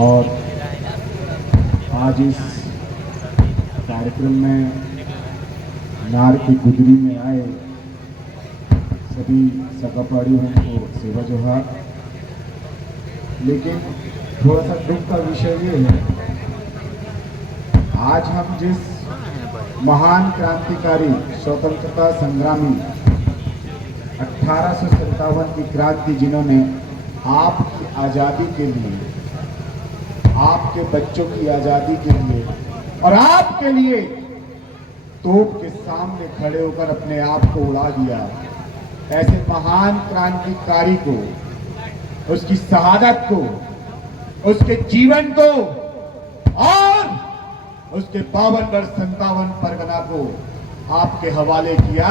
और आज इस कार्यक्रम में नार की गुदरी में आए सभी सगापाड़ियों को सेवा जोहार। लेकिन थोड़ा सा दुख का विषय ये है, आज हम जिस महान क्रांतिकारी स्वतंत्रता संग्रामी 1857 की क्रांति, जिन्होंने आपकी आज़ादी के लिए, आपके बच्चों की आज़ादी के लिए और आपके लिए तोप के सामने खड़े होकर अपने आप को उड़ा दिया, ऐसे महान क्रांतिकारी को, उसकी शहादत को, उसके जीवन को और उसके 52-57 परगना को आपके हवाले किया।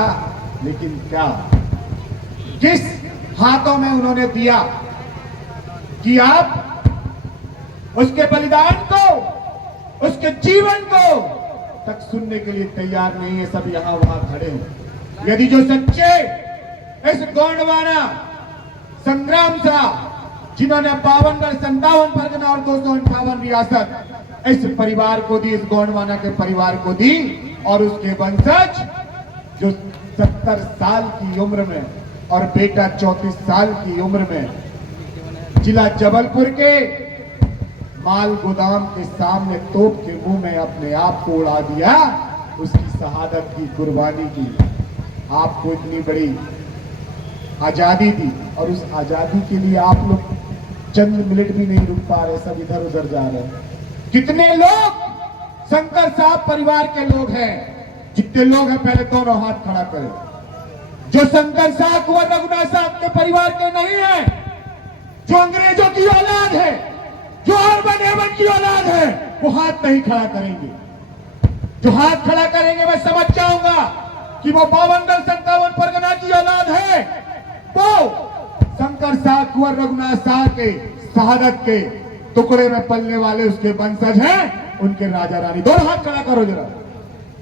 लेकिन क्या किस हाथों में उन्होंने दिया कि आप उसके बलिदान को, उसके जीवन को तक सुनने के लिए तैयार नहीं है। सब यहां वहां खड़े हैं। यदि जो सच्चे इस गोंडवाना संग्राम से, जिन्होंने 52-57 परगना और 258 रियासत इस परिवार को दी, इस गोंडवाना के परिवार को दी, और उसके वंशज जो 70 साल की उम्र में और बेटा 34 साल की उम्र में जिला जबलपुर के माल गोदाम के सामने तोप के मुंह में अपने आप को उड़ा दिया, उसकी शहादत की, कुर्बानी की। आपको इतनी बड़ी आजादी दी और उस आजादी के लिए आप लोग चंद मिनट भी नहीं रुक पा रहे, सब इधर उधर जा रहे हैं। कितने लोग शंकर साहब परिवार के लोग हैं? जितने लोग हैं पहले दोनों हाथ खड़ा करें। जो शंकर साहब कुंवर रघुनाथ साहब के परिवार के नहीं है, जो अंग्रेजों की औलाद है, जो अर्बन एवन की औलाद है, वो हाथ नहीं खड़ा करेंगे। जो हाथ खड़ा करेंगे मैं समझ जाऊंगा कि वो 52-57 परगना की औलाद है। वो शंकर साहब कुंवर रघुनाथ साहब के शहादत के टुकड़े में पलने वाले उसके वंशज हैं, उनके राजा रानी। दोनों हाथ खड़ा करो जरा।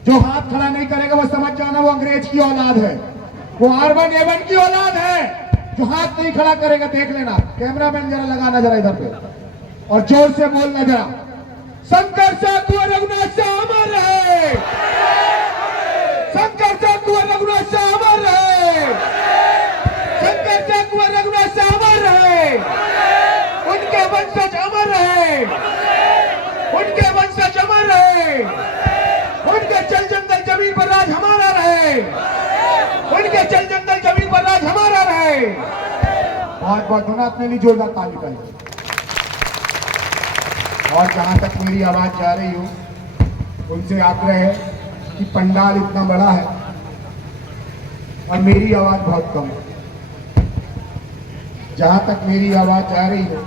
जो हाथ खड़ा नहीं करेगा वो समझ जाना वो अंग्रेज की औलाद है, वो अर्बन एवन की औलाद है। जो हाथ नहीं खड़ा करेगा देख लेना। कैमरामैन जरा लगाना जरा इधर पे और जोर से बोलना जरा, शंकर साहब कुंवर रघुनाथ साहब अमर रहे, शंकर साहब कुंवर रघुनाथ साहब अमर रहे, शंकर साहब कुंवर रघुनाथ साहब अमर रहे, उनके वंशज अमर रहे, उनके वंशज अमर रहे, उनके चल जंगल जमीन पर राज हमारा रहे, उनके चल जंगल जमीन पर राज हमारा रहे। बहुत बहुत दोनों अपने लिए जोरदार ताली बजाइए। और जहां तक मेरी आवाज जा रही हो, उनसे आग्रह है कि पंडाल इतना बड़ा है और मेरी आवाज बहुत कम है। जहां तक मेरी आवाज जा रही हो,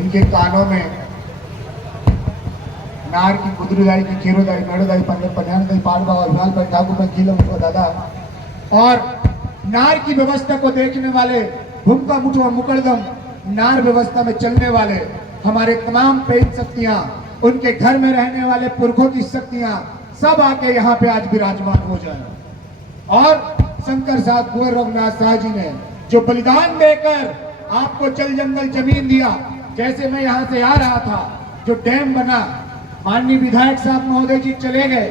उनके कानों में नार की गुदरुदाई की खेरोदाई मेड़ोदाई पन्यानदाई पाड़वा और लाल पर ठाकुर पर खीलम दादा और नार की व्यवस्था को देखने वाले, भूमका मुठवा मुकड़दम नार व्यवस्था में चलने वाले हमारे तमाम पेट शक्तियां, उनके घर में रहने वाले पुरखों की शक्तियां सब आके यहाँ पे आज विराजमान हो जाए। और शंकर साहब कुंवर रघुनाथ साहब जी ने जो बलिदान देकर आपको चल जंगल जमीन दिया, जैसे मैं यहाँ से आ रहा था, जो डैम बना, माननीय विधायक साहब महोदय जी चले गए,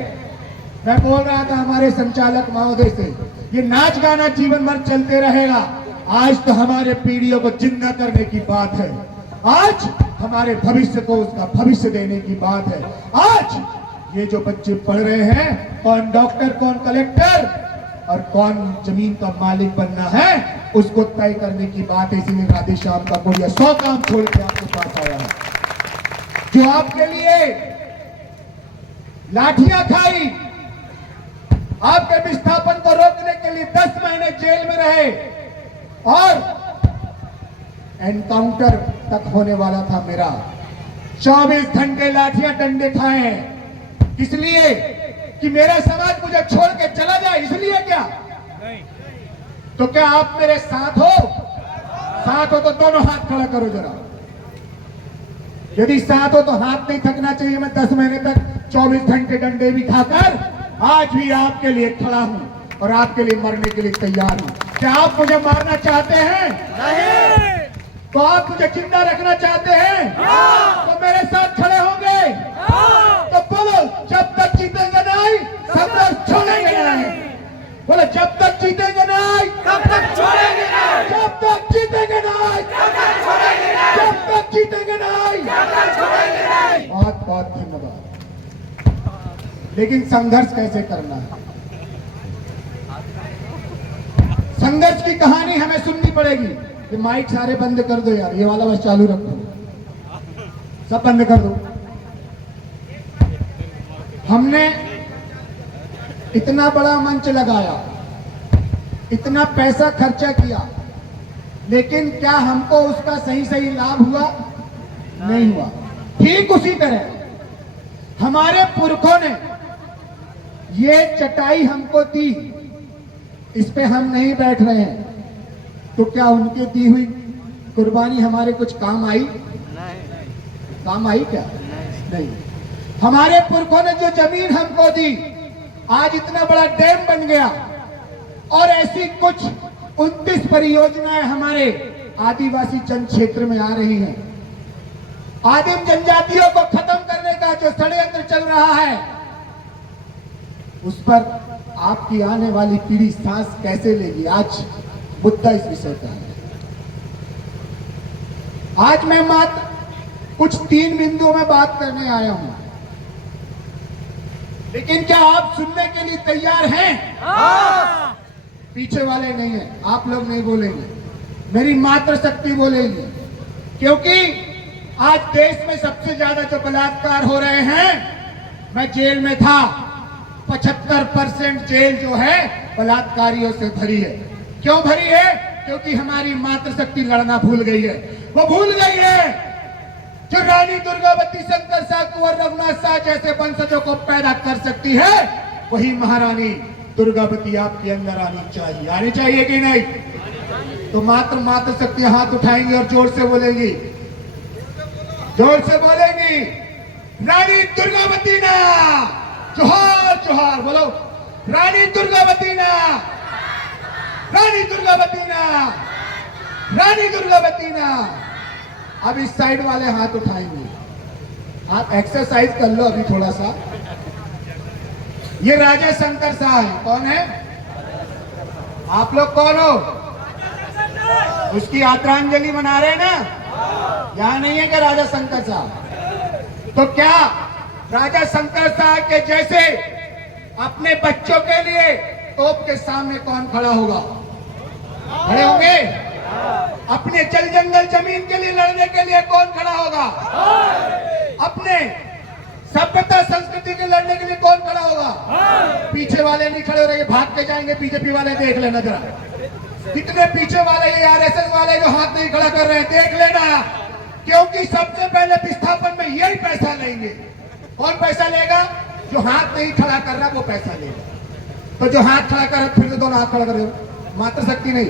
मैं बोल रहा था हमारे संचालक महोदय से, ये नाच गाना जीवन भर चलते रहेगा। आज तो हमारे पीढ़ियों को जिंदा करने की बात है, आज हमारे भविष्य को उसका भविष्य देने की बात है। आज ये जो बच्चे पढ़ रहे हैं, कौन डॉक्टर, कौन कलेक्टर और कौन जमीन का मालिक बनना है, उसको तय करने की बात है। इसीलिए राधे श्याम का बोलिया 100 काम छोड़ के आपके पास आया है, जो आपके लिए लाठियां खाई, आपके विस्थापन को रोकने के लिए 10 महीने जेल में रहे और एनकाउंटर तक होने वाला था मेरा। 24 घंटे लाठियां डंडे खाए हैं, इसलिए कि मेरा समाज मुझे छोड़ के चला जाए, इसलिए क्या? नहीं। तो क्या आप मेरे साथ हो? साथ हो तो दोनों हाथ खड़ा करो जरा। यदि साथ हो तो हाथ नहीं थकना चाहिए। मैं 10 महीने तक 24 घंटे डंडे भी खाकर आज भी आपके लिए खड़ा हूं और आपके लिए मरने के लिए तैयार हूं। क्या आप मुझे मारना चाहते हैं? नहीं। तो आप मुझे जिंदा रखना चाहते हैं? तो मेरे साथ खड़े होंगे? तो बोलो, जब तक जीतेंगे नहीं संघर्ष छोड़ेंगे नहीं। बोलो, जब तक जीतेंगे नहीं तब तक छोड़ेंगे नहीं, जब तक जीतेंगे नहीं तब तक छोड़ेंगे नहीं, जब तक जीतेंगे नहीं। तब तक छोड़ेंगे नहीं। बहुत बहुत धन्यवाद। लेकिन संघर्ष कैसे करना है? संघर्ष की कहानी हमें सुननी पड़ेगी। ये माइक सारे बंद कर दो यार, ये वाला बस चालू रखो, सब बंद कर दो। हमने इतना बड़ा मंच लगाया, इतना पैसा खर्चा किया, लेकिन क्या हमको उसका सही सही लाभ हुआ? नहीं हुआ। ठीक उसी तरह हमारे पुरखों ने ये चटाई हमको दी, इस पे हम नहीं बैठ रहे हैं, तो क्या उनकी दी हुई कुर्बानी हमारे कुछ काम आई? काम आई क्या? नहीं। हमारे पुरखों ने जो जमीन हमको दी, आज इतना बड़ा डैम बन गया, और ऐसी कुछ 29 परियोजनाएं हमारे आदिवासी जन क्षेत्र में आ रही हैं। आदिम जनजातियों को खत्म करने का जो षड्यंत्र चल रहा है, उस पर आपकी आने वाली पीढ़ी सांस कैसे लेगी? आज मुद्दा इस विषय का है। आज मैं मात्र कुछ 3 बिंदुओं में बात करने आया हूं, लेकिन क्या आप सुनने के लिए तैयार हैं? पीछे वाले नहीं हैं, आप लोग नहीं बोलेंगे, मेरी मातृशक्ति बोलेगी। क्योंकि आज देश में सबसे ज्यादा जो बलात्कार हो रहे हैं, मैं जेल में था, 75% जेल जो है बलात्कारियों से भरी है। क्यों भरी है? क्योंकि हमारी मातृशक्ति लड़ना भूल गई है। वो भूल गई है जो रानी दुर्गावती, शंकर शाह, कुंवर रघुनाथ शाह जैसे वंशजों को पैदा कर सकती है, वही महारानी दुर्गावती आपके अंदर आनी चाहिए। आनी चाहिए कि नहीं? तो मातृशक्ति हाथ उठाएंगे और जोर से बोलेंगी, जोर से बोलेंगी, रानी दुर्गावती ना जोहार जोहार। बोलो, रानी दुर्गावती ना, रानी दुर्गावती ना, रानी दुर्गावती ना। अब इस साइड वाले हाथ उठाएंगे। आप एक्सरसाइज कर लो अभी थोड़ा सा। ये राजा शंकर शाह है। कौन है? आप लोग कौन हो? उसकी यात्रांजलि मना रहे हैं ना? यहां नहीं है क्या राजा शंकर शाह? तो क्या राजा शंकर शाह के जैसे अपने बच्चों के लिए तोप के सामने कौन खड़ा होगा? खड़े होंगे? अपने जल जंगल जमीन के लिए लड़ने के लिए कौन खड़ा होगा? अपने सभ्यता संस्कृति के लड़ने के लिए कौन खड़ा होगा? पीछे वाले नहीं खड़े हो रहे, भाग के जाएंगे। बीजेपी वाले देख लेना जरा, कितने पीछे वाले ये आरएसएस वाले जो हाथ नहीं खड़ा कर रहे हैं, देख लेना। क्योंकि सबसे पहले विस्थापन में यही पैसा लेंगे। कौन पैसा लेगा? जो हाथ नहीं खड़ा कर रहा वो पैसा लेगा। तो जो हाथ खड़ा कर, फिर से दोनों हाथ खड़ा कर रहे, मातृशक्ति नहीं।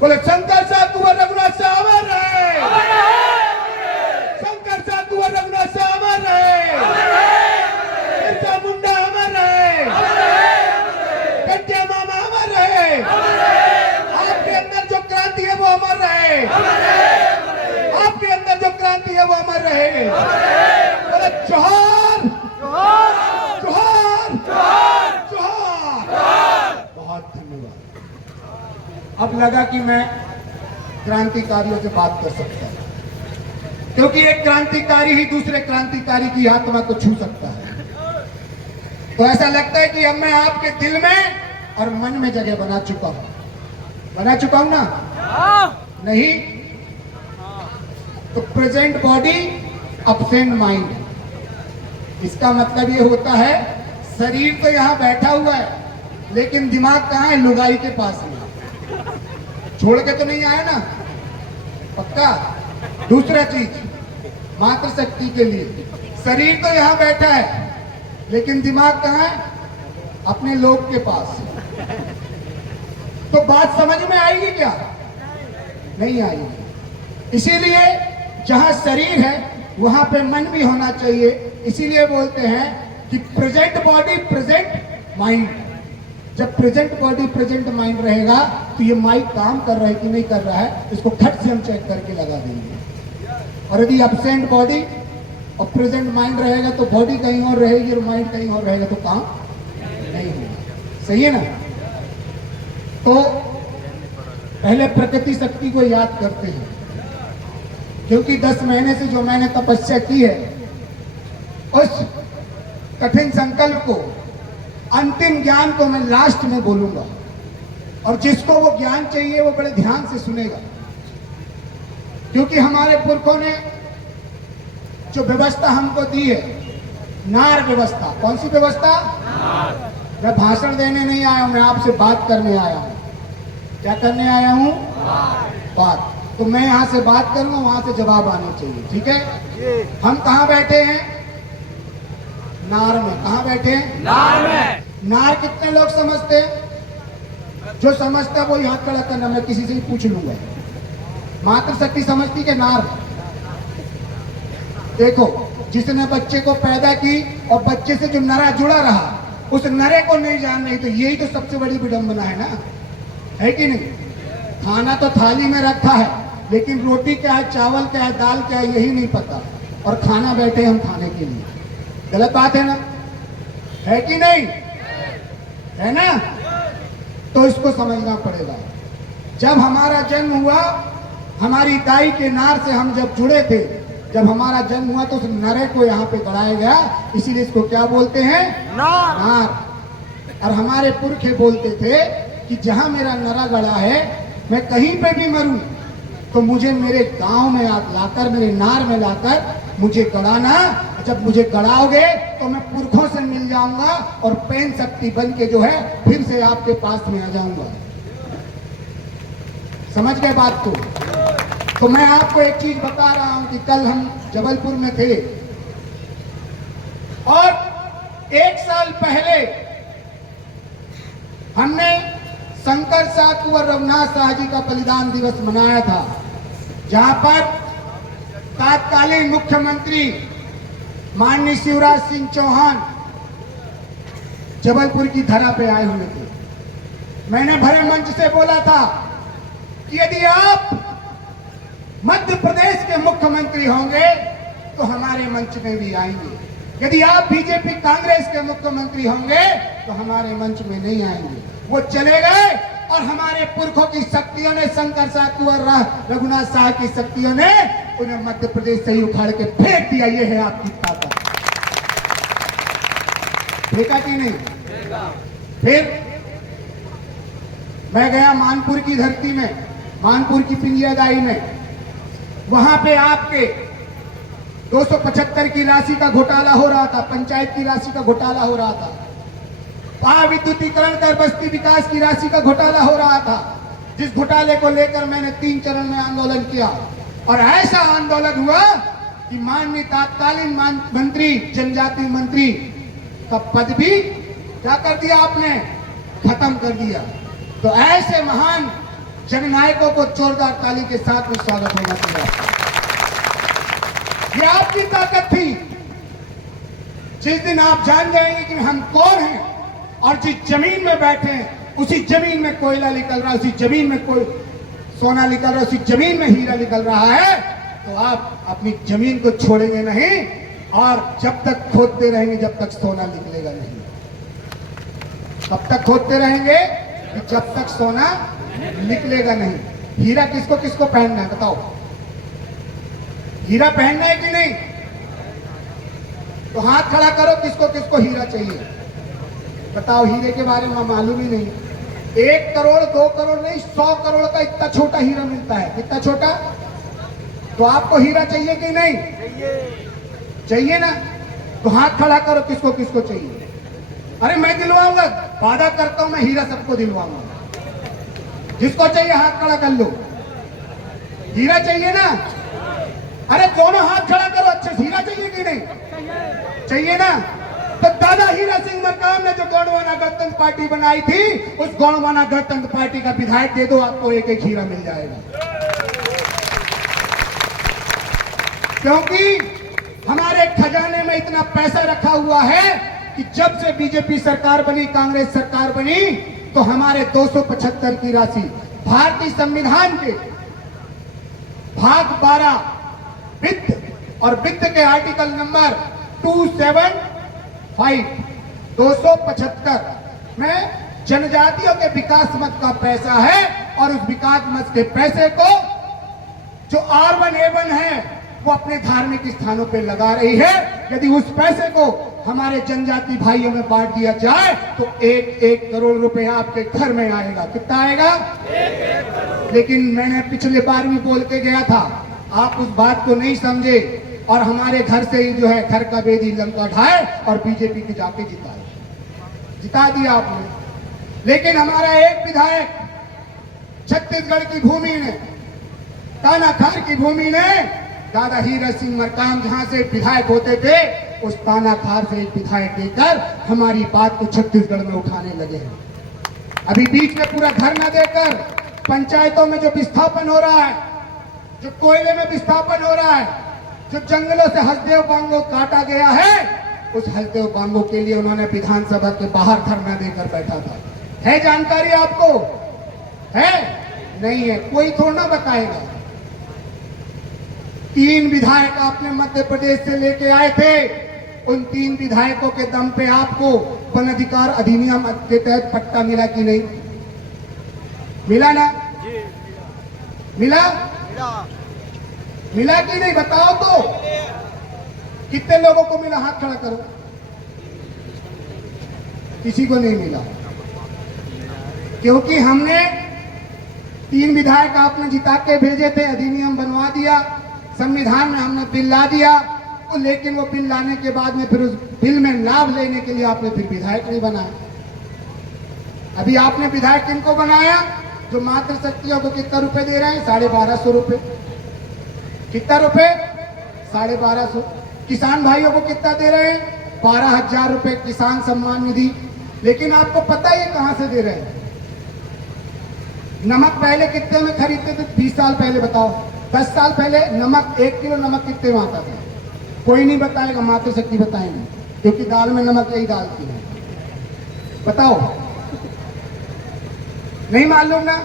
बोले, शंकर शाह, कुंवर रघुनाथ शाह अमर रहे। शंकर शाह, कुंवर रघुनाथ शाह अमर रहे। बिरसा मुंडा अमर रहे। कट्या मामा अमर रहे। आपके अंदर जो क्रांति है वो अमर रहे। आपके अंदर जो क्रांति है वो अमर रहे। बोले, जोहार जोहार जोहार। बहुत धन्यवाद। अब लगा कि मैं क्रांतिकारियों से बात कर सकता हूं, क्योंकि एक क्रांतिकारी ही दूसरे क्रांतिकारी की आत्मा को छू सकता है। तो ऐसा लगता है कि अब मैं आपके दिल में और मन में जगह बना चुका हूं ना? नहीं? तो प्रेजेंट बॉडी, अब्सेंट माइंड। इसका मतलब ये होता है, शरीर तो यहां बैठा हुआ है, लेकिन दिमाग कहां है? लुगाई के पास में। छोड़ के तो नहीं आया ना? पक्का? दूसरा चीज, मातृशक्ति के लिए शरीर तो यहां बैठा है, लेकिन दिमाग कहां है? अपने लोग के पास। तो बात समझ में आएगी क्या? नहीं आएगी। इसीलिए जहां शरीर है वहां पे मन भी होना चाहिए। इसीलिए बोलते हैं कि प्रेजेंट बॉडी, प्रेजेंट माइंड। जब प्रेजेंट बॉडी प्रेजेंट माइंड रहेगा तो ये माइक काम कर रहा है कि नहीं कर रहा है, इसको खट से हम चेक करके लगा देंगे। और यदि एब्सेंट बॉडी और प्रेजेंट माइंड रहेगा तो बॉडी कहीं और रहेगी और माइंड कहीं और रहेगा तो काम नहीं होगा। सही है ना? तो पहले प्रकृति शक्ति को याद करते हैं, क्योंकि 10 महीने से जो मैंने तपस्या की है उस कठिन संकल्प को, अंतिम ज्ञान को मैं लास्ट में बोलूंगा, और जिसको वो ज्ञान चाहिए वो बड़े ध्यान से सुनेगा। क्योंकि हमारे पुरखों ने जो व्यवस्था हमको दी है, नार व्यवस्था। कौन सी व्यवस्था? मैं भाषण देने नहीं आया हूं, मैं आपसे बात करने आया हूं। क्या करने आया हूं? बात। तो मैं यहां से बात करूंगा, वहां से जवाब आने चाहिए। ठीक है? हम कहां बैठे हैं? नार में। कहां बैठे हैं? नार में। नार कितने लोग समझते हैं? जो समझता है वो हाथ खड़ा करना, मैं किसी से ही पूछ लूंगा। मातृशक्ति समझती कि नार? देखो, जिसने बच्चे को पैदा की और बच्चे से जो नरा जुड़ा रहा, उस नरे को नहीं जान रही, तो यही तो सबसे बड़ी विडंबना है ना, है कि नहीं? खाना तो थाली में रखा है, लेकिन रोटी क्या है, चावल क्या है, दाल क्या है, यही नहीं पता, और खाना बैठे हम खाने के लिए। गलत बात है ना? है कि नहीं? है ना? तो इसको समझना पड़ेगा। जब हमारा जन्म हुआ, हमारी दाई के नार से हम जब जुड़े थे, जब हमारा जन्म हुआ तो उस नरे को यहाँ पे गड़ाया गया, इसीलिए इसको क्या बोलते हैं? नार। नार। और हमारे पुरखे बोलते थे कि जहां मेरा नरा गड़ा है, मैं कहीं पे भी मरूं तो मुझे मेरे गांव में लाकर, मेरे नार में लाकर मुझे गड़ाना। जब मुझे गड़ाओगे तो मैं पुरखों से मिल जाऊंगा और पेन शक्ति बन के जो है फिर से आपके पास में आ जाऊंगा। समझ गए बात को? तो मैं आपको एक चीज बता रहा हूं कि कल हम जबलपुर में थे और 1 साल पहले हमने शंकर शाह कुंवर रघुनाथ शाह जी का बलिदान दिवस मनाया था, जहां पर तत्कालीन मुख्यमंत्री माननीय शिवराज सिंह चौहान जबलपुर की धरा पे आए हुए थे। मैंने भरे मंच से बोला था कि यदि आप मध्य प्रदेश के मुख्यमंत्री होंगे तो हमारे मंच में भी आएंगे। यदि आप बीजेपी कांग्रेस के मुख्यमंत्री होंगे तो हमारे मंच में नहीं आएंगे। वो चले गए और हमारे पुरखों की शक्तियों ने, शंकर शाह कुंवर रघुनाथ शाह की शक्तियों ने उन्हें मध्य प्रदेश से ही उखाड़ के फेंक दिया। ये है आपकी ताकत। फेंका कि नहीं? फिर मैं गया मानपुर की धरती में, मानपुर की पिंगियादाई में। वहां पे आपके 275 की राशि का घोटाला हो रहा था, पंचायत की राशि का घोटाला हो रहा था, विद्युतीकरण कर बस्ती विकास की राशि का घोटाला हो रहा था, जिस घोटाले को लेकर मैंने 3 चरण में आंदोलन किया। और ऐसा आंदोलन हुआ कि माननीय तत्कालीन मंत्री, जनजाति मंत्री का पद भी क्या कर दिया आपने? खत्म कर दिया। तो ऐसे महान जननायकों को जोरदार ताली के साथ में स्वागत होना चाहिए। ये आपकी ताकत थी। जिस दिन आप जान जाएंगे कि हम कौन हैं और जिस जमीन में बैठे हैं उसी जमीन में कोयला निकल रहा है, उसी जमीन में कोई सोना निकल रहा है, उसी जमीन में हीरा निकल रहा है, तो आप अपनी जमीन को छोड़ेंगे नहीं और जब तक खोदते रहेंगे जब तक सोना निकलेगा नहीं। कब तक खोदते रहेंगे? जब तक सोना निकलेगा नहीं। हीरा किसको किसको पहनना है बताओ? हीरा पहनना है कि नहीं? तो हाथ खड़ा करो, किसको किसको हीरा चाहिए बताओ। हीरे के बारे में मालूम ही नहीं। 1 करोड़ 2 करोड़ नहीं, 100 करोड़ का इतना छोटा हीरा मिलता है। कितना छोटा? तो आपको हीरा चाहिए कि नहीं? चाहिए ना? तो हाथ खड़ा करो, किसको किसको चाहिए। अरे मैं दिलवाऊंगा, वादा करता हूं मैं हीरा सबको दिलवाऊंगा। जिसको चाहिए हाथ खड़ा कर लो। हीरा चाहिए ना? अरे दोनों हाथ खड़ा करो अच्छे से। हीरा चाहिए कि नहीं? चाहिए ना? तो दादा हीरा सिंह मरकाम ने जो गोंडवाना गणतंत्र पार्टी बनाई थी, उस गोंडवाना गणतंत्र पार्टी का विधायक दे दो, आपको 1-1 हीरा मिल जाएगा। क्योंकि हमारे खजाने में इतना पैसा रखा हुआ है कि जब से बीजेपी सरकार बनी, कांग्रेस सरकार बनी, तो हमारे 275 की राशि भारतीय संविधान के भाग 12 वित्त और वित्त के आर्टिकल नंबर 275 में जनजातियों के विकास मद का पैसा है और उस विकास मद के पैसे को जो R1A1 है वो अपने धार्मिक स्थानों पे लगा रही है। यदि उस पैसे को हमारे जनजाति भाइयों में बांट दिया जाए तो 1 करोड़ रुपए आपके घर में आएगा। कितना आएगा? 1 करोड़। लेकिन मैंने पिछले बार भी बोल के गया था, आप उस बात को नहीं समझे और हमारे घर से ही जो है घर का बेदी लंका ढाए और बीजेपी को जाके जिता दिया आपने। लेकिन हमारा एक विधायक छत्तीसगढ़ की भूमि ने, तानाखार की भूमि ने, दादा हीरत सिंह मरकाम जहां से विधायक होते थे, उस तानाखार से एक विधायक देकर हमारी बात को छत्तीसगढ़ में उठाने लगे हैं। अभी बीच में पूरा घर न देकर पंचायतों में जो विस्थापन हो रहा है, जो कोयले में विस्थापन हो रहा है, जो जंगलों से हसदेव बांगो काटा गया है, उस हसदेव बांगो के लिए उन्होंने विधानसभा के बाहर धरना देकर बैठा था। है जानकारी आपको? है? नहीं है। कोई थोड़ा ना बताएगा। 3 विधायक आपने मध्य प्रदेश से लेके आए थे, उन 3 विधायकों के दम पे आपको वन अधिकार अधिनियम के तहत पट्टा मिला कि नहीं मिला? ना मिला? मिला कि नहीं बताओ तो। कितने लोगों को मिला? हाथ खड़ा करो। किसी को नहीं मिला, क्योंकि हमने 3 विधायक आपने जिता के भेजे थे, अधिनियम बनवा दिया, संविधान में हमने बिल ला दिया, तो लेकिन वो बिल लाने के बाद में फिर उस बिल में लाभ लेने के लिए आपने फिर विधायक नहीं बनाया। अभी आपने विधायक किनको बनाया? जो मातृशक्तियों को कितना रुपए दे रहे हैं? 1250 रुपए। कितना रुपए? 1250। किसान भाइयों को कितना दे रहे हैं? 12,000 रुपए किसान सम्मान निधि। लेकिन आपको पता है ये कहां से दे रहे हैं? नमक पहले कितने में खरीदते थे? 20 साल पहले बताओ। 10 साल पहले नमक 1 किलो नमक कितने में आता था? कोई नहीं बताएगा, मातृशक्ति बताएंगे, क्योंकि दाल में नमक यही डालती है। बताओ, नहीं मालूम ना?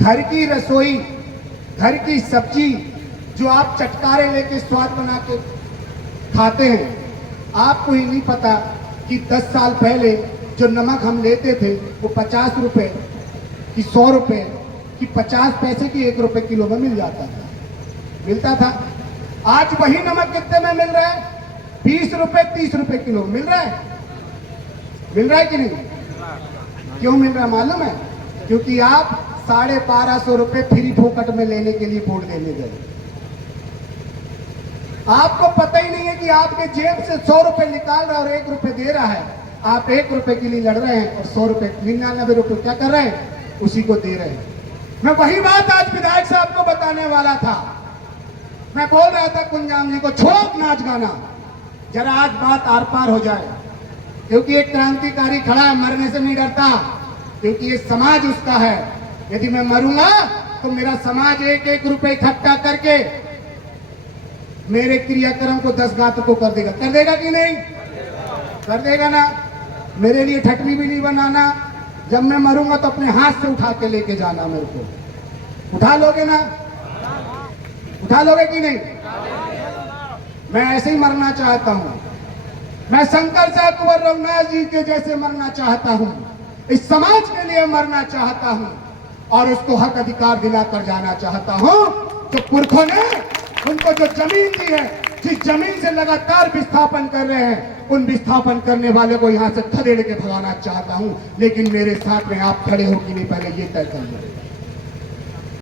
घर की रसोई, घर की सब्जी जो आप चटकारे लेके स्वाद बना के खाते हैं, आपको ही नहीं पता कि 10 साल पहले जो नमक हम लेते थे वो 50 रुपए कि 100 रुपए कि 50 पैसे की 1 रुपए किलो में मिलता था। आज वही नमक कितने में मिल रहा है? 20 रुपए 30 रुपए किलो मिल रहा है। मिल रहा है कि नहीं? क्यों मिल रहा है मालूम है? क्योंकि आप 1250 रुपए फ्री फोकट में लेने के लिए वोट देने गए। आपको पता ही नहीं है कि आपके जेब से 100 रुपए निकाल रहा है और 1 रुपए दे रहा है। आप 1 रुपए के लिए लड़ रहे हैं और 100 रुपए 99 रुपए क्या कर रहे हैं? उसी को दे रहे हैं। मैं वही बात आज विधायक साहब को बताने वाला था। मैं बोल रहा था कुंजाम जी को, छोड़ नाच गाना, जरा आज बात आर पार हो जाए, क्योंकि एक क्रांतिकारी खड़ा है, मरने से नहीं डरता, क्योंकि ये समाज उसका है। यदि मैं मरूंगा तो मेरा समाज 1-1 रुपए इकट्ठा करके मेरे क्रियाक्रम को 10 घातकों कर देगा कि नहीं? कर देगा ना? मेरे लिए ठटनी भी नहीं बनाना। जब मैं मरूंगा तो अपने हाथ से उठा के लेके जाना। मेरे को उठा लोगे ना? उठा लोगे कि नहीं? मैं ऐसे ही मरना चाहता हूं। मैं शंकर साहब कुंवर रघुनाथ जी के जैसे मरना चाहता हूं। इस समाज के लिए मरना चाहता हूं और उसको हक अधिकार दिलाकर जाना चाहता हूं। जो पुरखों ने उनको जो जमीन दी है, जिस जमीन से लगातार विस्थापन कर रहे हैं, उन विस्थापन करने वाले को यहां से खदेड़ के भगाना चाहता हूं। लेकिन मेरे साथ में आप खड़े हो कि नहीं, पहले ये तय कर लो।